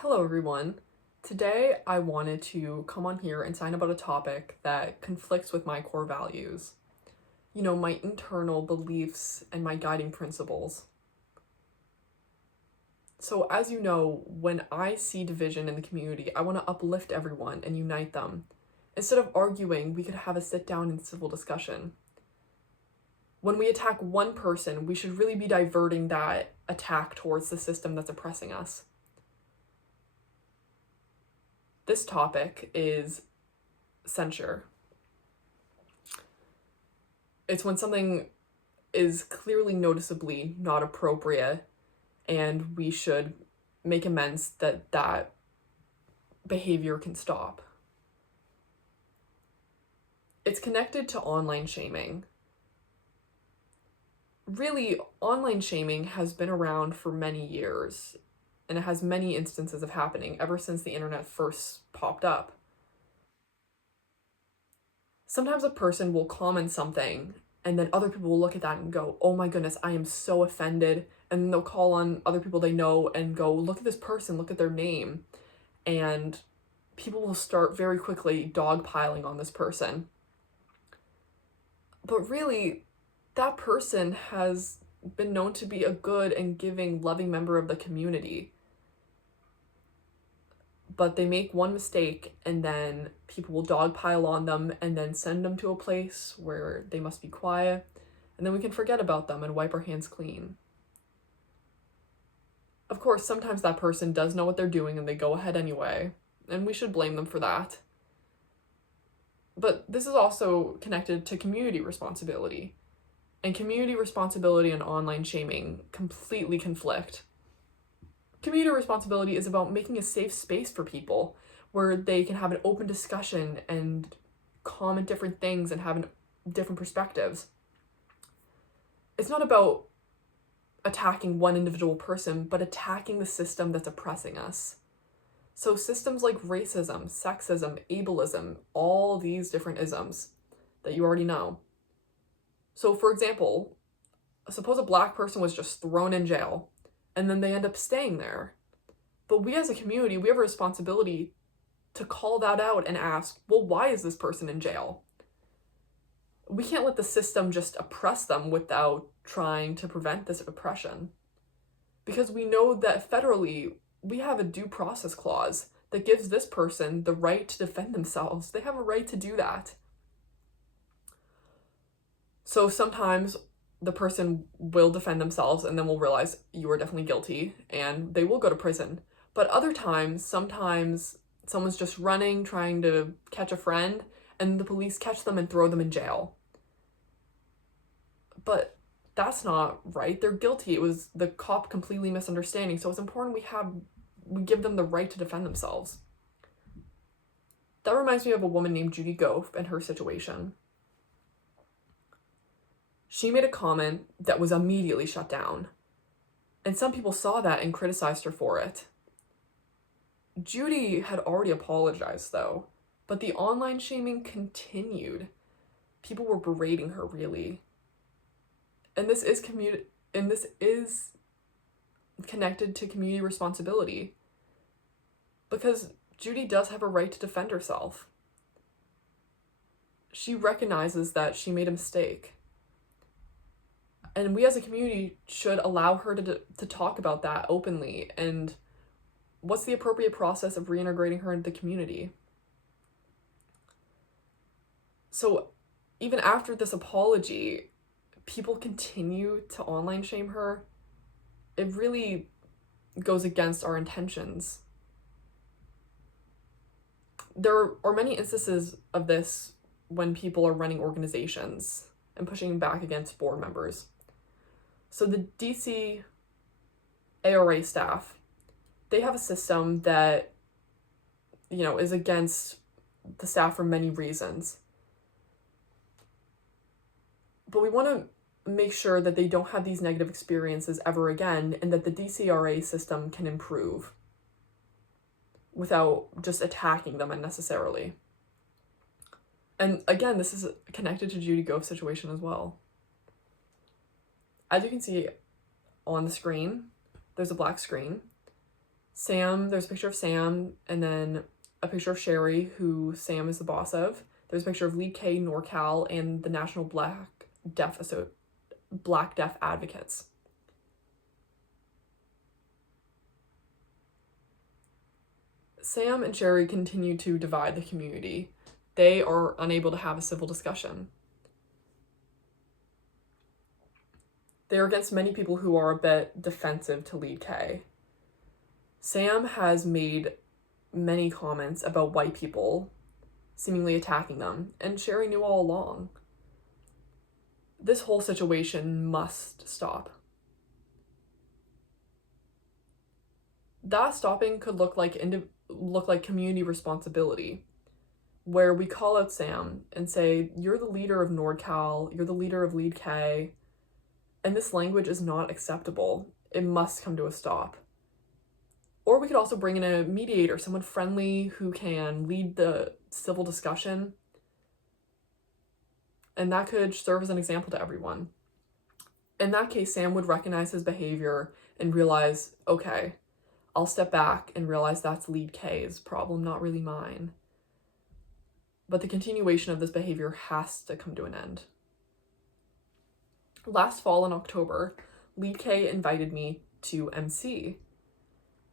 Hello, everyone. Today, I wanted to come on here and sign about a topic that conflicts with my core values. My internal beliefs and my guiding principles. So, as you know, when I see division in the community, I want to uplift everyone and unite them. Instead of arguing, we could have a sit down and civil discussion. When we attack one person, we should really be diverting that attack towards the system that's oppressing us. This topic is censure. It's when something is clearly noticeably not appropriate and we should make amends that behavior can stop. It's connected to online shaming. Really, online shaming has been around for many years, and it has many instances of happening ever since the internet first popped up. Sometimes a person will comment something and then other people will look at that and go, oh my goodness, I am so offended. And then they'll call on other people they know and go, look at this person, look at their name. And people will start very quickly dogpiling on this person. But really, that person has been known to be a good and giving, loving member of the community. But they make one mistake and then people will dogpile on them and then send them to a place where they must be quiet, and then we can forget about them and wipe our hands clean. Of course, sometimes that person does know what they're doing and they go ahead anyway, and we should blame them for that. But this is also connected to community responsibility. And community responsibility and online shaming completely conflict. Community responsibility is about making a safe space for people where they can have an open discussion and comment different things and have different perspectives. It's not about attacking one individual person, but attacking the system that's oppressing us. So systems like racism, sexism, ableism, all these different isms that you already know. So for example, suppose a black person was just thrown in jail and then they end up staying there. But we as a community, we have a responsibility to call that out and ask, well, why is this person in jail? We can't let the system just oppress them without trying to prevent this oppression. Because we know that federally, we have a due process clause that gives this person the right to defend themselves. They have a right to do that. So sometimes the person will defend themselves and then will realize you are definitely guilty and they will go to prison. But other times, sometimes someone's just running, trying to catch a friend, and the police catch them and throw them in jail. But that's not right. They're guilty. It was the cop completely misunderstanding. So it's important we give them the right to defend themselves. That reminds me of a woman named Judy Goff and her situation. She made a comment that was immediately shut down. And some people saw that and criticized her for it. Judy had already apologized, though, but the online shaming continued. People were berating her, really. And this is connected to community responsibility. Because Judy does have a right to defend herself. She recognizes that she made a mistake. And we as a community should allow her to talk about that openly. And what's the appropriate process of reintegrating her into the community? So even after this apology, people continue to online shame her. It really goes against our intentions. There are many instances of this when people are running organizations and pushing back against board members. So the DC ARA staff, they have a system that, is against the staff for many reasons. But we want to make sure that they don't have these negative experiences ever again and that the DCRA system can improve without just attacking them unnecessarily. And again, this is connected to Judy Goff's situation as well. As you can see on the screen, there's a black screen. There's a picture of Sam, and then a picture of Sherry, who Sam is the boss of. There's a picture of Lead K, NorCal, and the National Black Deaf Advocates. Sam and Sherry continue to divide the community. They are unable to have a civil discussion. They're against many people who are a bit defensive to Lead K. Sam has made many comments about white people, seemingly attacking them, and Sherry knew all along. This whole situation must stop. That stopping could look like community responsibility, where we call out Sam and say, you're the leader of NordCal, you're the leader of Lead K, and this language is not acceptable. It must come to a stop. Or we could also bring in a mediator, someone friendly who can lead the civil discussion, and that could serve as an example to everyone. In that case, Sam would recognize his behavior and realize, okay, I'll step back and realize that's Lead K's problem, not really mine. But the continuation of this behavior has to come to an end. Last fall in October, Lead K invited me to MC,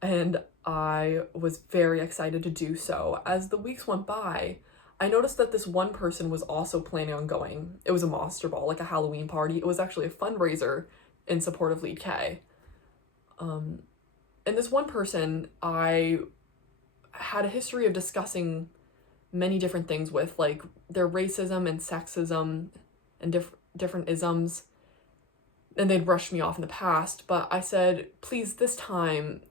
and I was very excited to do so. As the weeks went by, I noticed that this one person was also planning on going. It was a monster ball, like a Halloween party. It was actually a fundraiser in support of Lead K. And this one person, I had a history of discussing many different things with, like their racism and sexism and different isms, and they'd brushed me off in the past, but I said, please, this time,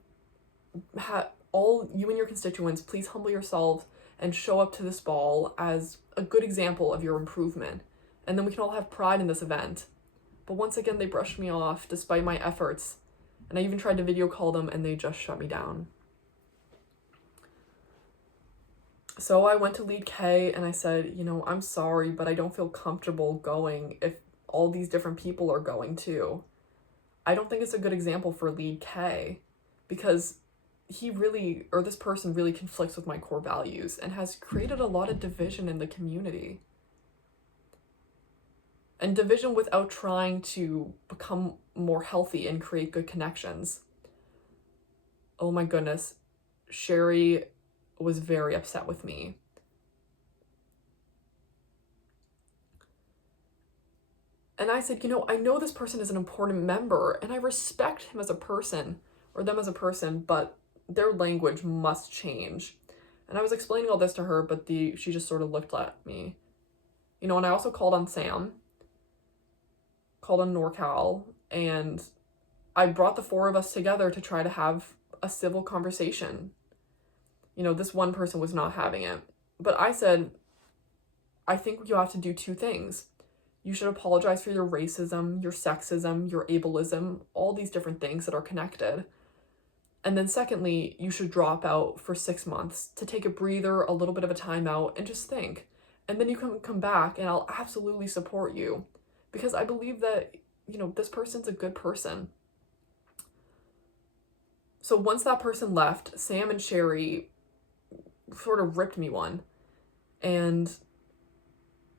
all you and your constituents, please humble yourselves and show up to this ball as a good example of your improvement, and then we can all have pride in this event. But once again, they brushed me off despite my efforts, and I even tried to video call them, and they just shut me down. So I went to Lead K and I said, I'm sorry, but I don't feel comfortable going if all these different people are going too. I don't think it's a good example for Lead K, because this person really conflicts with my core values and has created a lot of division in the community. And division without trying to become more healthy and create good connections. Oh my goodness, Sherry was very upset with me. And I said, I know this person is an important member and I respect him as a person, or them as a person, but their language must change. And I was explaining all this to her, but she just sort of looked at me. And I also called on Sam, called on NorCal, and I brought the four of us together to try to have a civil conversation. This one person was not having it. But I said, I think you have to do two things. You should apologize for your racism, your sexism, your ableism, all these different things that are connected. And then secondly, you should drop out for 6 months to take a breather, a little bit of a time out, and just think. And then you can come back and I'll absolutely support you, because I believe that, this person's a good person. So once that person left, Sam and Sherry sort of ripped me one, and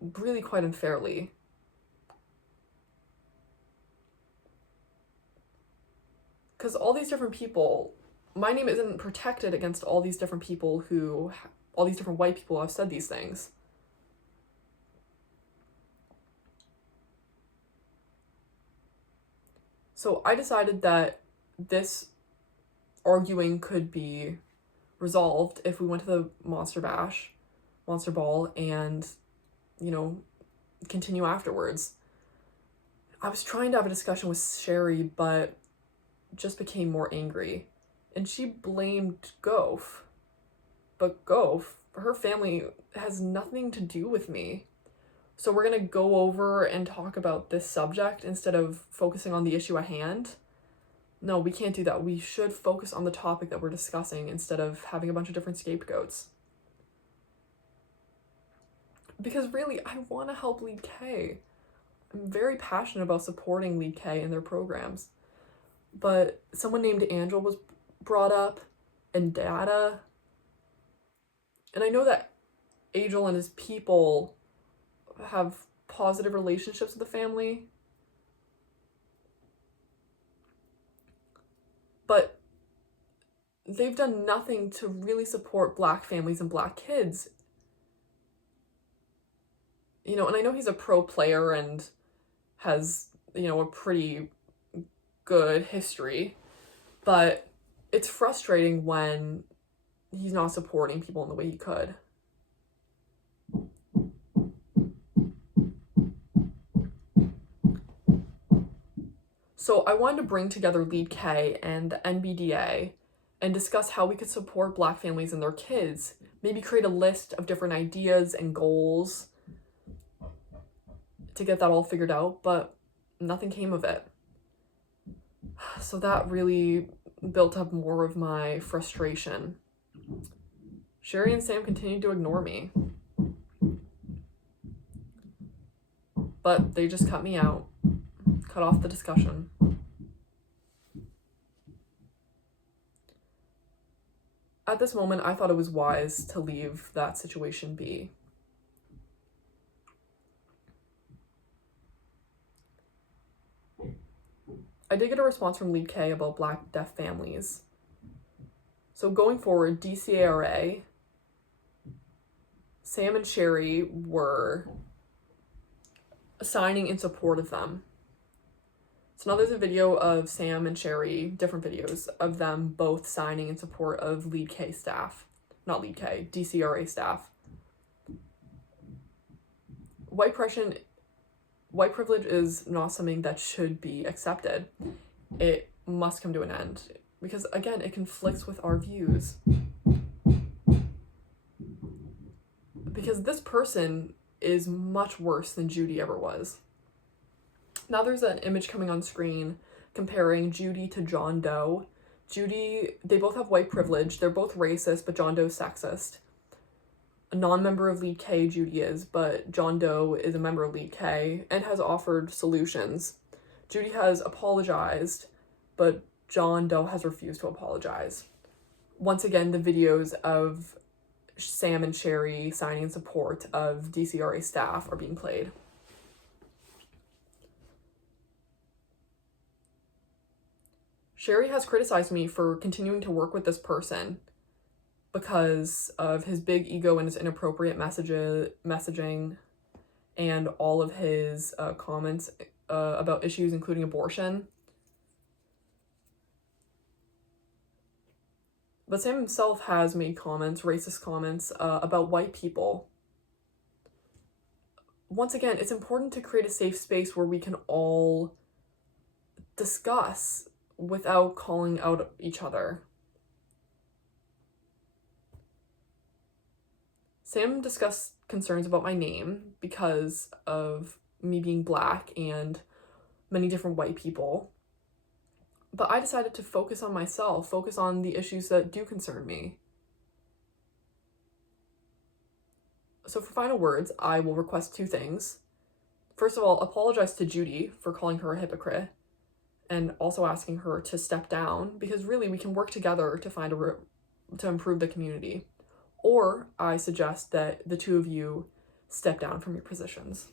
really quite unfairly. Because all these different people, my name isn't protected against all these different white people who have said these things. So I decided that this arguing could be resolved if we went to the Monster Ball, and, continue afterwards. I was trying to have a discussion with Sherry, but just became more angry, and she blamed Goph. But Goph, her family has nothing to do with me. So we're gonna go over and talk about this subject instead of focusing on the issue at hand. No, we can't do that. We should focus on the topic that we're discussing instead of having a bunch of different scapegoats. Because really, I want to help Lead K. I'm very passionate about supporting Lead K and their programs. But someone named Angel was brought up, and data. And I know that Angel and his people have positive relationships with the family, but they've done nothing to really support Black families and Black kids. You know, and I know he's a pro player and has, you know, a pretty good history, but it's frustrating when he's not supporting people in the way he could. So I wanted to bring together Lead K and the NBDA and discuss how we could support Black families and their kids. Maybe create a list of different ideas and goals to get that all figured out, but nothing came of it. So that really built up more of my frustration. Sherry and Sam continued to ignore me, but they just cut me out, cut off the discussion. At this moment, I thought it was wise to leave that situation be. I did get a response from Lead K about Black deaf families. So going forward, DCARA, Sam and Sherry were signing in support of them. So now there's a video of Sam and Sherry, different videos of them both signing in support of Lead K staff. Not Lead K, DCRA staff. White privilege is not something that should be accepted. It must come to an end because, again, it conflicts with our views. Because this person is much worse than Judy ever was. Now there's an image coming on screen comparing Judy to John Doe. Judy, they both have white privilege. They're both racist, but John Doe's sexist. A non-member of Lead K, Judy is, but John Doe is a member of Lead K and has offered solutions. Judy has apologized, but John Doe has refused to apologize. Once again, the videos of Sam and Sherry signing in support of DCRA staff are being played. Sherry has criticized me for continuing to work with this person because of his big ego and his inappropriate messaging and all of his comments about issues including abortion. But Sam himself has made comments, racist comments, about white people. Once again, it's important to create a safe space where we can all discuss without calling out each other. Sam discussed concerns about my name because of me being Black and many different white people. But I decided to focus on myself, focus on the issues that do concern me. So for final words, I will request two things. First of all, apologize to Judy for calling her a hypocrite and also asking her to step down because really we can work together to find to improve the community. Or I suggest that the two of you step down from your positions.